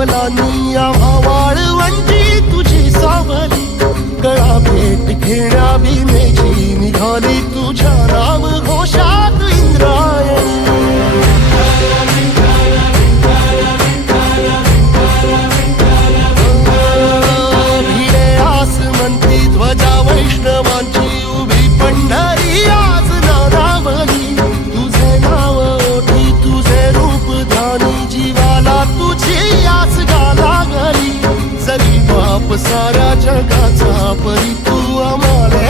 पावलांनी आम्हा वाळवंटी तुझी सावली, गळा भेट घेण्या भीमेची निघाली तुझ्या नाव घोषात इंद्रायणी. भिडे आसमंती ध्वजा वैष्णवांची उभी पंढरी आज नादावली, तुझे नाव ओठी तुझे रूप ध्यानी जीवाला तुझी आस घाला गली. जरी बाप साऱ्या जगाचा परी तू आम्हाला